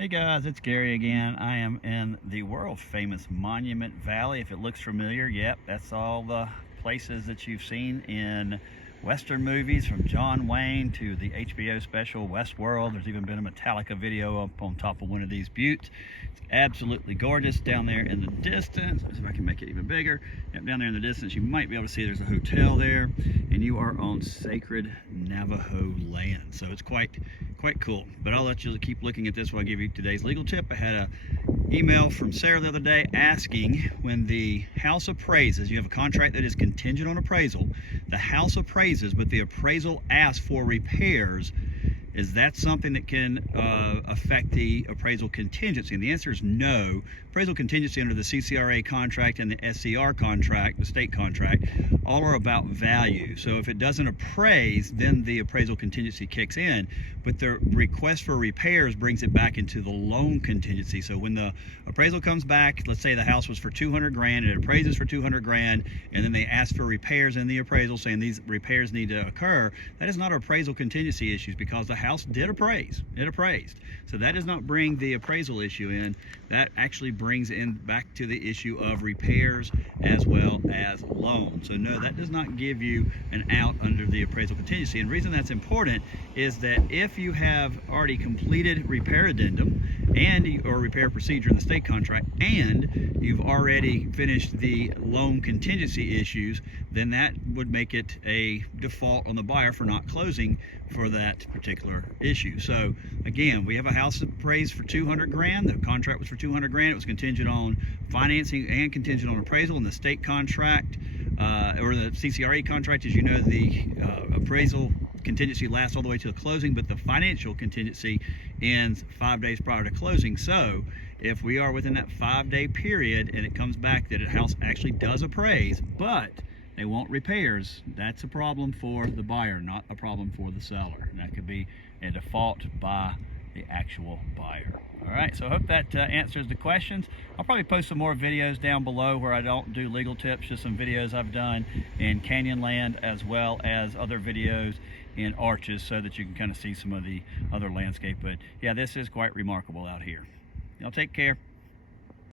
Hey guys, it's Gary again. I am in the world famous Monument Valley. If it looks familiar, yep, that's all the places that you've seen in Western movies, from John Wayne to the HBO special Westworld. There's even been a Metallica video up on top of one of these buttes. It's absolutely gorgeous down there in the distance. Let's see if I can make it even bigger. Yep, down there in the distance, you might be able to see there's a hotel there, and you are on sacred Navajo land. So it's quite cool. But I'll let you keep looking at this while I give you today's legal tip. I had a email from Sarah the other day asking, when the house appraises, you have a contract that is contingent on appraisal, the house appraises, but the appraisal asks for repairs. Is that something that can affect the appraisal contingency? And the answer is no. Appraisal contingency under the CCRA contract and the SCR contract, the state contract, all are about value. So if it doesn't appraise, then the appraisal contingency kicks in. But the request for repairs brings it back into the loan contingency. So when the appraisal comes back, let's say the house was for 200 grand, and it appraises for 200 grand, and then they ask for repairs in the appraisal saying these repairs need to occur, that is not appraisal contingency issues, because the house did appraise. It appraised. So that does not bring the appraisal issue in. That actually brings in back to the issue of repairs as well as loan. So no, that does not give you an out under the appraisal contingency. And the reason that's important is that if you have already completed repair addendum or repair procedure in the state contract, and you've already finished the loan contingency issues, then that would make it a default on the buyer for not closing for that particular issue. So again, we have a house appraised for 200 grand. The contract was for 200 grand. It was contingent on financing and contingent on appraisal. In the state contract or the CCRA contract, as you know, the appraisal contingency lasts all the way to the closing, but the financial contingency ends 5 days prior to closing. So if we are within that 5-day period and it comes back that a house actually does appraise, but they want repairs, that's a problem for the buyer, not a problem for the seller. And that could be a default by the actual buyer. All right, so I hope that answers the questions. I'll probably post some more videos down below where I don't do legal tips, just some videos I've done in Canyonland as well as other videos in Arches, so that you can kind of see some of the other landscape. But yeah, this is quite remarkable out here. Y'all take care.